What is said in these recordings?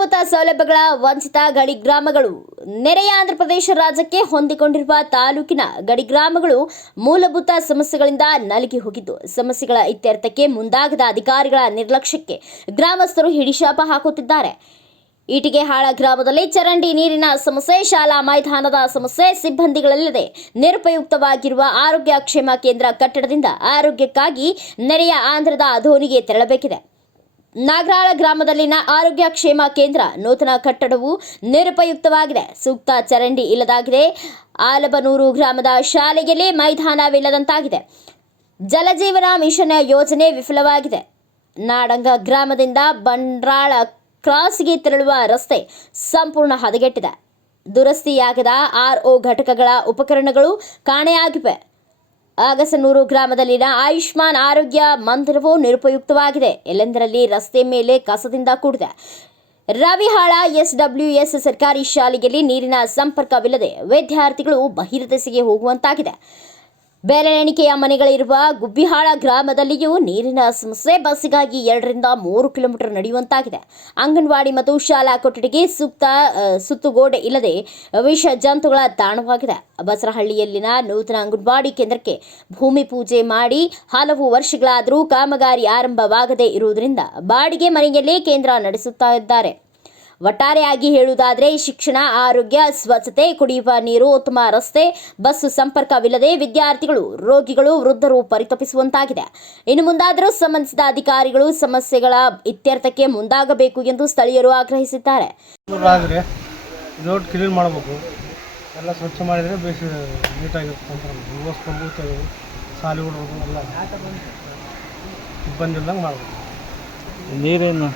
ಮೂಲಭೂತ ಸೌಲಭ್ಯಗಳ ವಂಚಿತ ಗಡಿ ಗ್ರಾಮಗಳು. ನೆರೆಯ ಆಂಧ್ರಪ್ರದೇಶ ರಾಜ್ಯಕ್ಕೆ ಹೊಂದಿಕೊಂಡಿರುವ ತಾಲೂಕಿನ ಗಡಿ ಗ್ರಾಮಗಳು ಮೂಲಭೂತ ಸಮಸ್ಯೆಗಳಿಂದ ನಲುಗಿ ಹೋಗಿದ್ದು, ಸಮಸ್ಯೆಗಳ ಇತ್ಯರ್ಥಕ್ಕೆ ಮುಂದಾಗದ ಅಧಿಕಾರಿಗಳ ನಿರ್ಲಕ್ಷ್ಯಕ್ಕೆ ಗ್ರಾಮಸ್ಥರು ಹಿಡಿಶಾಪ ಹಾಕುತ್ತಿದ್ದಾರೆ. ಈಟಿಗೆಹಾಳ ಗ್ರಾಮದಲ್ಲಿ ಚರಂಡಿ ನೀರಿನ ಸಮಸ್ಯೆ, ಶಾಲಾ ಮೈದಾನದ ಸಮಸ್ಯೆ, ಸಿಬ್ಬಂದಿಗಳಿಲ್ಲದೆ ನಿರುಪಯುಕ್ತವಾಗಿರುವ ಆರೋಗ್ಯ ಕ್ಷೇಮ ಕೇಂದ್ರ ಕಟ್ಟಡದಿಂದ ಆರೋಗ್ಯಕ್ಕಾಗಿ ನೆರೆಯ ಆಂಧ್ರದ ಧೋನಿಗೆ ತೆರಳಬೇಕಿದೆ. ನಾಗರಾಳ ಗ್ರಾಮದಲ್ಲಿನ ಆರೋಗ್ಯ ಕ್ಷೇಮ ಕೇಂದ್ರ ನೂತನ ಕಟ್ಟಡವು ನಿರುಪಯುಕ್ತವಾಗಿದೆ. ಸೂಕ್ತ ಚರಂಡಿ ಇಲ್ಲದಾಗಿದೆ. ಆಲಬನೂರು ಗ್ರಾಮದ ಶಾಲೆಯಲ್ಲಿ ಮೈದಾನವಿಲ್ಲದಂತಾಗಿದೆ. ಜಲಜೀವನ ಮಿಷನ್ ಯೋಜನೆ ವಿಫಲವಾಗಿದೆ. ನಾಡಂಗ ಗ್ರಾಮದಿಂದ ಬಂಡ್ರಾಳ ಕ್ರಾಸ್ಗೆ ತೆರಳುವ ರಸ್ತೆ ಸಂಪೂರ್ಣ ಹದಗೆಟ್ಟಿದೆ. ದುರಸ್ತಿಯಾಗದ RO ಘಟಕಗಳ ಉಪಕರಣಗಳು ಕಾಣೆಯಾಗಿವೆ. ಅಗಸನೂರು ಗ್ರಾಮದಲ್ಲಿನ ಆಯುಷ್ಮಾನ್ ಆರೋಗ್ಯ ಮಂದಿರವು ನಿರುಪಯುಕ್ತವಾಗಿದೆ. ಎಲ್ಲೆಂದರಲ್ಲಿ ರಸ್ತೆ ಮೇಲೆ ಕಸದಿಂದ ಕೂಡಿದೆ. ರವಿಹಾಳ SWS ಸರ್ಕಾರಿ ಶಾಲೆಯಲ್ಲಿ ನೀರಿನ ಸಂಪರ್ಕವಿಲ್ಲದೆ ವಿದ್ಯಾರ್ಥಿಗಳು ಬಹಿರ್ದೆಸೆಗೆ ಹೋಗುವಂತಾಗಿದೆ. ಬೆಲೆ ಎಣಿಕೆಯ ಮನೆಗಳಿರುವ ಗುಬ್ಬಿಹಾಳ ಗ್ರಾಮದಲ್ಲಿಯೂ ನೀರಿನ ಸಮಸ್ಯೆ. ಬಸ್ಸಿಗಾಗಿ 2 ರಿಂದ 3 ಕಿಲೋಮೀಟರ್ ನಡೆಯುವಂತಾಗಿದೆ. ಅಂಗನವಾಡಿ ಮತ್ತು ಶಾಲಾ ಕೊಠಡಿಗೆ ಸೂಕ್ತ ಸುತ್ತುಗೋಡೆ ಇಲ್ಲದೆ ವಿಷ ಜಂತುಗಳ ತಾಣವಾಗಿದೆ. ಬಸರಹಳ್ಳಿಯಲ್ಲಿನ ನೂತನ ಅಂಗನವಾಡಿ ಕೇಂದ್ರಕ್ಕೆ ಭೂಮಿ ಪೂಜೆ ಮಾಡಿ ಹಲವು ವರ್ಷಗಳಾದರೂ ಕಾಮಗಾರಿ ಆರಂಭವಾಗದೇ ಇರುವುದರಿಂದ ಬಾಡಿಗೆ ಮನೆಯಲ್ಲೇ ಕೇಂದ್ರ ನಡೆಸುತ್ತಿದ್ದಾರೆ. ಒಟ್ಟಾರೆಯಾಗಿ ಹೇಳುವುದಾದರೆ ಶಿಕ್ಷಣ, ಆರೋಗ್ಯ, ಸ್ವಚ್ಛತೆ, ಕುಡಿಯುವ ನೀರು, ಉತ್ತಮ ರಸ್ತೆ, ಬಸ್ಸು ಸಂಪರ್ಕವಿಲ್ಲದೆ ವಿದ್ಯಾರ್ಥಿಗಳು, ರೋಗಿಗಳು, ವೃದ್ಧರು ಪರಿತಪಿಸುವಂತಾಗಿದೆ. ಇನ್ನು ಮುಂದಾದರೂ ಸಂಬಂಧಿಸಿದ ಅಧಿಕಾರಿಗಳು ಸಮಸ್ಯೆಗಳ ಇತ್ಯರ್ಥಕ್ಕೆ ಮುಂದಾಗಬೇಕು ಎಂದು ಸ್ಥಳೀಯರು ಆಗ್ರಹಿಸಿದ್ದಾರೆ. ರೋಡ್ ಕ್ಲೀನ್ ಮಾಡಬೇಕು, ಎಲ್ಲ ಸ್ವಚ್ಛ ಮಾಡಿದರೆ ಬೇಸಿ ನೀಟಾಗಿರುತ್ತೆ. ಸಾಲಿ ಹುಡುಗರು ಎಲ್ಲ ಇಬ್ಬಂದಿ ಇಲ್ದಂಗೆ ಮಾಡಬೇಕು. ನೀರೇನು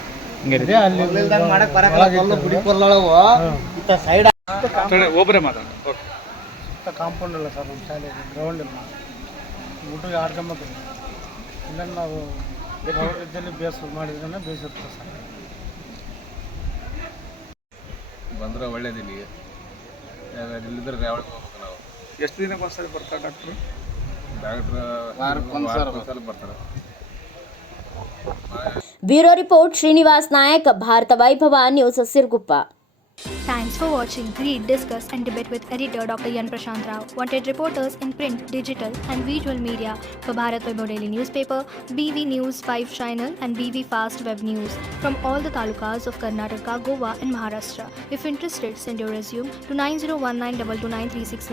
ಕಾಂಪೌಂಡ್ ಇಲ್ಲ ಸರ್, ನಮ್ಮ ಶಾಲೆ ಗ್ರೌಂಡ್ ಇಲ್ಲ. ಊಟಕ್ಕೆ ಆಡ್ಕೊಂಬೇಕು. ಇಲ್ಲ ನಾವು ಗ್ರೌಂಡ್ ಬೇಸ್ ಮಾಡಿದ್ರೆ ಬೇಸಿರ್ತದೆ ಸರ್. ಬಂದರೆ ಒಳ್ಳೇದಿಲ್ಲ. ಇಲ್ಲಿದ್ರೆ ಯಾವಾಗ ಹೋಗ್ಬೇಕು ನಾವು? ಎಷ್ಟು ದಿನಕ್ಕೆ ಒಂದ್ಸರಿ ಬರ್ತಾರೆ ಡಾಕ್ಟ್ರು? ವಾರಕ್ಕೊಂದ್ಸಲ ಬರ್ತಾರೆ. ಬ್ಯೂರೋ ರಿಪೋರ್ಟ್ ಶ್ರೀನಿವಾಸ್ ನಾಯಕ್, ಭಾರತ ವೈಭವ news, Siruguppa. Thanks for watching. Read, discuss and debate with editor Dr. Yan Prashant Rao. Wanted reporters in print, digital and visual media for Bharat Vaibhav Daily Newspaper, BV News 5 Channel and BV Fast Web News from all the talukas of Karnataka, Goa and Maharashtra. If interested, send your resume to 9019229369.